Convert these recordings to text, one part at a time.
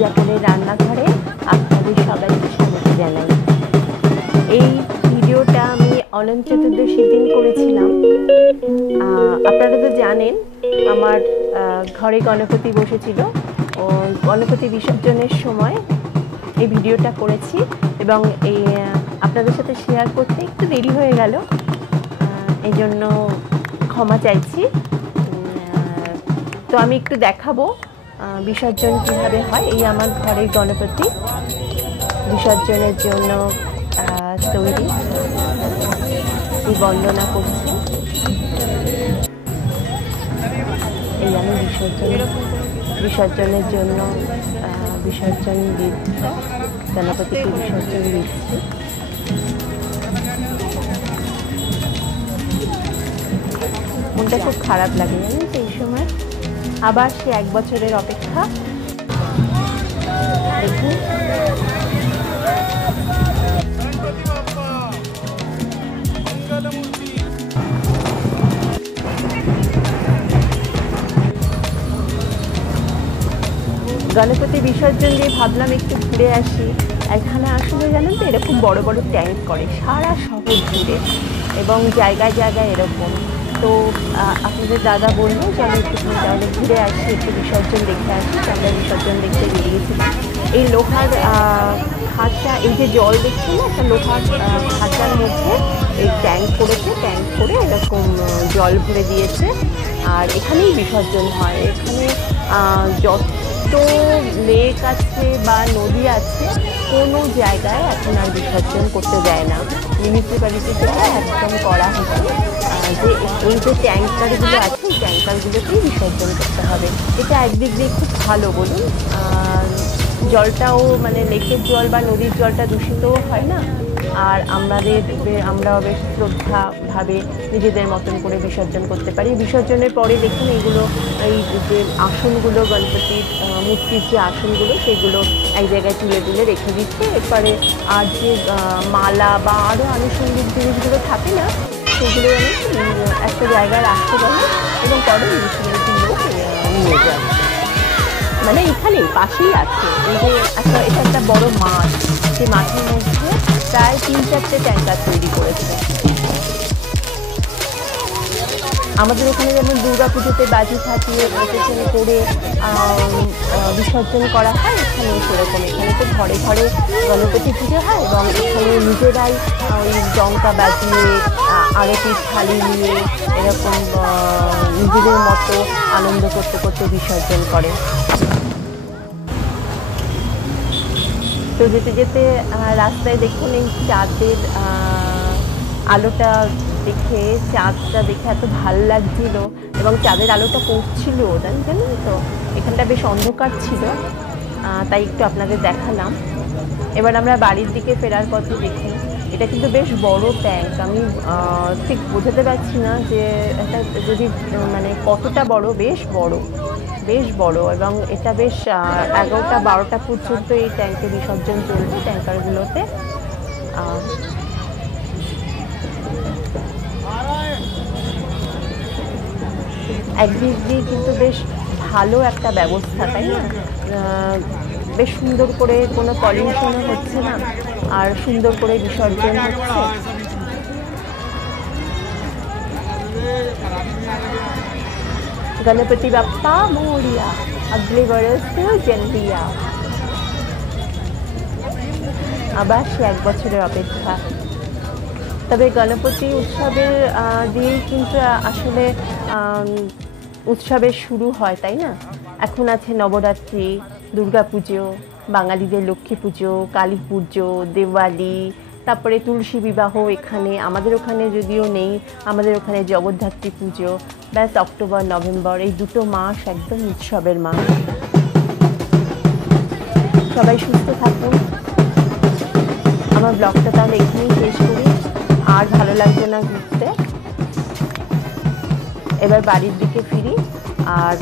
মির্জাপুরের রান্নাঘরে আপনাদের সবাইকে স্বাগত জানাই। এই ভিডিওটা আমি অনন্ত চতুর্দশীর দিন করেছিলাম। আপনারা তো জানেন আমার ঘরে গণপতি বসেছিল, ও গণপতি বিসর্জনের সময় এই ভিডিওটা করেছি এবং এই আপনাদের সাথে শেয়ার করতে একটু দেরি হয়ে গেল, এই জন্য ক্ষমা চাইছি। তো আমি একটু দেখাবো বিসর্জন কীভাবে হয়। এই আমার ঘরের গণপতি বিসর্জনের জন্য তৈরি, বন্দনা করছি। এই আমি বিসর্জনের জন্য বিসর্জন দিচ্ছি, গণপতিকে বিসর্জন দিচ্ছি। মনটা খুব খারাপ লাগে জানেন তো এই সময়। আবার সে 1 বছরের অপেক্ষা। দেখুন গণপতি বিসর্জন দিয়ে ভাবলাম একটু ঘুরে আসি। এখানে আসলে জানেন তো এরকম বড় বড় ট্যাঙ্ক করে সারা শহর জুড়ে এবং জায়গায় জায়গায় এরকম। তো আপনাদের দাদা বললো যে আমি একটুখানি তাহলে ঘুরে আসি, একটু বিসর্জন দেখতে আসি। তো আমরা বিসর্জন দেখতে বেরিয়েছিলাম। এই লোহার খাঁচা, এই যে জল দেখছি না, একটা লোহার খাঁচার মধ্যে এই ট্যাঙ্ক করেছে, ট্যাঙ্ক করে এরকম জল ভরে দিয়েছে। আর এখানেই বিসর্জন হয়। এখানে যত লেক আছে বা নদী আছে, কোনো জায়গায় এখন আর বিসর্জন করতে দেয় না। মিউনিসিপ্যালিটি থেকে একদম করা হচ্ছে যে এই যে ট্যাঙ্কারগুলো আছে, এই ট্যাঙ্কারগুলোকেই বিসর্জন করতে হবে। এটা একদিক দিয়ে খুব ভালো বলুন, জলটাও মানে লেকের জল বা নদীর জলটা দূষিতও হয় না। আর আমরাও বেশ শ্রদ্ধাভাবে নিজেদের মতন করে বিসর্জন করতে পারি। বিসর্জনের পরে দেখুন এইগুলো, এই যে আসনগুলো, গণপতির মূর্তির যে আসনগুলো, সেগুলো এক জায়গায় তুলে তুলে রেখে দিচ্ছে। এরপরে আর যে মালা বা আরও আনুষঙ্গিক জিনিসগুলো থাকে না, সেগুলো একটা জায়গায় রাখতে পারে এবং পরে মিউনিসিপ্যালিটির লোক নিয়ে যায়। মানে এখানেই পাশেই আছে। এই যে এটা একটা বড় মাঠ, সেই মাঠের মধ্যে প্রায় 3-4টে ট্যাঙ্কার তৈরি করেছে। আমাদের ওখানে যেমন দুর্গাপুজোতে বাজি ফাটিয়ে পেছনে করে বিসর্জন করা হয়, এখানেও সেরকম। এখানে তো ঘরে ঘরে গণপতি পুজো হয় এবং এখানে নিজেরাই ওই ডঙ্কা বাজিয়ে, আরতির থালি নিয়ে এরকম নিজেদের মতো আনন্দ করতে করতে বিসর্জন করে। তো যেতে যেতে রাস্তায় দেখুন এই চাঁদের আলোটা দেখে, চাঁদটা দেখে এত ভালো লাগছিল এবং চাঁদের আলোটা পড়ছিল, জানেন তো এখানটা বেশ অন্ধকার ছিল, তাই একটু আপনাদের দেখালাম। এবার আমরা বাড়ির দিকে ফেরার পথে দেখুন, এটা কিন্তু বেশ বড় ট্যাঙ্ক। আমি ঠিক বোঝাতে পারছি না যে এটা যদি মানে কতটা বড়, বেশ বড় এবং এটা বেশ 11টা-12টা পর্যন্ত এই ট্যাঙ্কে বিসর্জন চলবে, ট্যাঙ্কারগুলোতে। একদিক দিয়ে কিন্তু বেশ ভালো একটা ব্যবস্থা, তাই না? বেশ সুন্দর করে, কোনো পলিউশনও হচ্ছে না, আর সুন্দর করে বিসর্জন হচ্ছে। गणपति बाप्पा मोरिया, अगले बरस जन्मिया। আবার সে 1 বছরের অপেক্ষা। তবে গণপতি উৎসবের দিয়েই কিন্তু আসলে উৎসবের শুরু হয়, তাই না? এখন আছে নবরাত্রি, দুর্গাপুজো, বাঙালিদের লক্ষ্মী পুজো, কালী পুজো, দেওয়ালি, তারপরে তুলসী বিবাহ। এখানে আমাদের ওখানে যদিও নেই, আমাদের ওখানে জগদ্ধাত্রী পুজো। ব্যাস অক্টোবর নভেম্বর এই 2 মাস একদম উৎসবের মাস। সবাই সুস্থ থাকুন। আমার ব্লগটা তাহলে এখানেই শেষ করি, আর ভালো লাগছে না ঘুরতে। এবার বাড়ির দিকে ফিরি। আর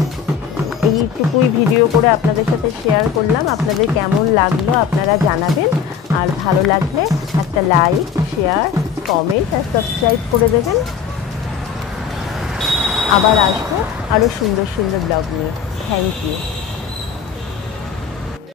এইটুকুই ভিডিও করে আপনাদের সাথে শেয়ার করলাম। আপনাদের কেমন লাগলো আপনারা জানাবেন, আর ভালো লাগলে একটা লাইক, শেয়ার, কমেন্ট আর সাবস্ক্রাইব করে দেবেন। আবার আসবো আরও সুন্দর সুন্দর ব্লগ নিয়ে। Thank you.